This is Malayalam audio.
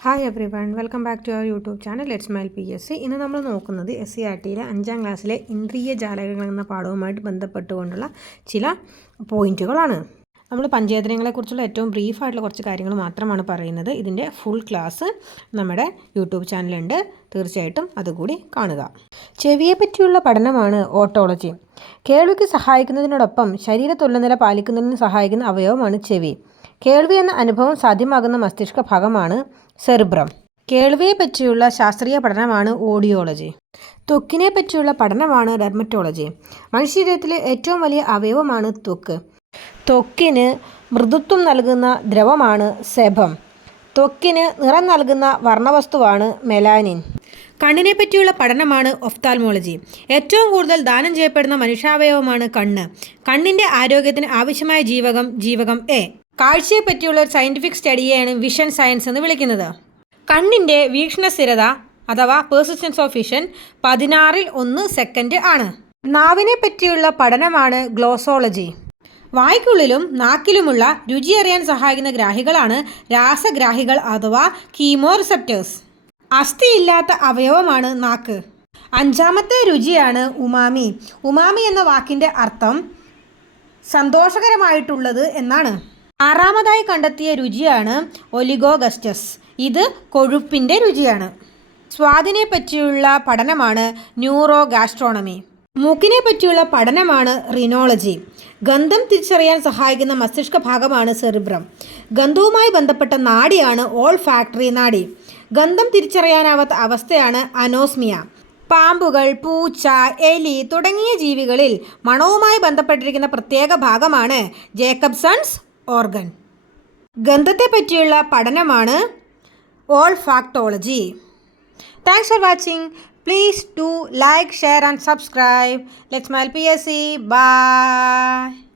Hi everyone welcome back to our YouTube channel let's mile P S C ഇന്ന് നമ്മൾ നോക്കുന്നത് എസ് സി ആർ ടിയിലെ അഞ്ചാം ക്ലാസ്സിലെ ഇന്ദ്രിയ ജാലകങ്ങൾ എന്ന പാഠവുമായിട്ട് ബന്ധപ്പെട്ടുകൊണ്ടുള്ള ചില പോയിന്റുകളാണ് നമ്മൾ പഞ്ചേന്ദ്രിയങ്ങളെക്കുറിച്ചുള്ള ഏറ്റവും ബ്രീഫായിട്ടുള്ള കുറച്ച് കാര്യങ്ങൾ മാത്രമാണ് പറയുന്നത്. ഇതിന്റെ ഫുൾ ക്ലാസ് നമ്മുടെ യൂട്യൂബ് ചാനലുണ്ട്. തീർച്ചയായിട്ടും അതുകൂടി കാണുക. ചെവിയെ പറ്റിയുള്ള പഠനമാണ് ഓട്ടോളജി. കേൾവിക്ക് സഹായിക്കുന്നതിനോടൊപ്പം ശരീര തുല്യനില പാലിക്കുന്നതിന് സഹായിക്കുന്ന അവയവമാണ് ചെവി. കേൾവി എന്ന അനുഭവം സാധ്യമാകുന്ന മസ്തിഷ്ക ഭാഗമാണ് സെറിബ്രം കേൾവിയെ പറ്റിയുള്ള ശാസ്ത്രീയ പഠനമാണ് ഓഡിയോളജി. ത്വക്കിനെ പറ്റിയുള്ള പഠനമാണ് ഡെർമറ്റോളജി. മനുഷ്യശരീരത്തിലെ ഏറ്റവും വലിയ അവയവമാണ് ത്വക്ക്. ത്വക്കിന് മൃദുത്വം നൽകുന്ന ദ്രവമാണ് സെബം ത്വക്കിന് നിറം നൽകുന്ന വർണവസ്തുവാണ് മെലാനിൻ. കണ്ണിനെ പറ്റിയുള്ള പഠനമാണ് ഒഫ്താൽമോളജി. ഏറ്റവും കൂടുതൽ ദാനം ചെയ്യപ്പെടുന്ന മനുഷ്യാവയവമാണ് കണ്ണ്. കണ്ണിന്റെ ആരോഗ്യത്തിന് ആവശ്യമായ ജീവകം ജീവകം എ. കാഴ്ചയെ പറ്റിയുള്ള ഒരു സയന്റിഫിക് സ്റ്റഡിയെയാണ് വിഷൻ സയൻസ് എന്ന് വിളിക്കുന്നത്. കണ്ണിന്റെ വീക്ഷണ സ്ഥിരത അഥവാ പേഴ്സിസ്റ്റൻസ് ഓഫ് വിഷൻ പതിനാറിൽ ഒന്ന് സെക്കൻഡ് ആണ്. നാവിനെ പറ്റിയുള്ള പഠനമാണ് ഗ്ലോസോളജി വായ്ക്കുള്ളിലും നാക്കിലുമുള്ള രുചി അറിയാൻ സഹായിക്കുന്ന ഗ്രാഹികളാണ് രാസഗ്രാഹികൾ അഥവാ കീമോ റിസപ്റ്റേഴ്സ് അസ്ഥിയില്ലാത്ത അവയവമാണ് നാക്ക്. അഞ്ചാമത്തെ രുചിയാണ് ഉമാമി. ഉമാമി എന്ന വാക്കിന്റെ അർത്ഥം സന്തോഷകരമായിട്ടുള്ളത് എന്നാണ്. ആറാമതായി കണ്ടെത്തിയ രുചിയാണ് ഒലിഗോഗസ്റ്റസ്. ഇത് കൊഴുപ്പിന്റെ രുചിയാണ്. സ്വാദിനെ പറ്റിയുള്ള പഠനമാണ് ന്യൂറോ ഗാസ്ട്രോണമി മൂക്കിനെ പറ്റിയുള്ള പഠനമാണ് റിനോളജി. ഗന്ധം തിരിച്ചറിയാൻ സഹായിക്കുന്ന മസ്തിഷ്ക ഭാഗമാണ് സെറിബ്രം. ഗന്ധവുമായി ബന്ധപ്പെട്ട നാടിയാണ് ഓൾ ഫാക്ടറി നാഡി. ഗന്ധം തിരിച്ചറിയാനാവാത്ത അവസ്ഥയാണ് അനോസ്മിയ. പാമ്പുകൾ പൂച്ച എലി തുടങ്ങിയ ജീവികളിൽ മണവുമായി ബന്ധപ്പെട്ടിരിക്കുന്ന പ്രത്യേക ഭാഗമാണ് ജേക്കബ്സൺസ് ഓർഗൻ. ഗന്ധത്തെ പറ്റിയുള്ള പഠനമാണ് olfactology. Thanks for watching. Please do like, share and subscribe. Let's smile PSC. Bye.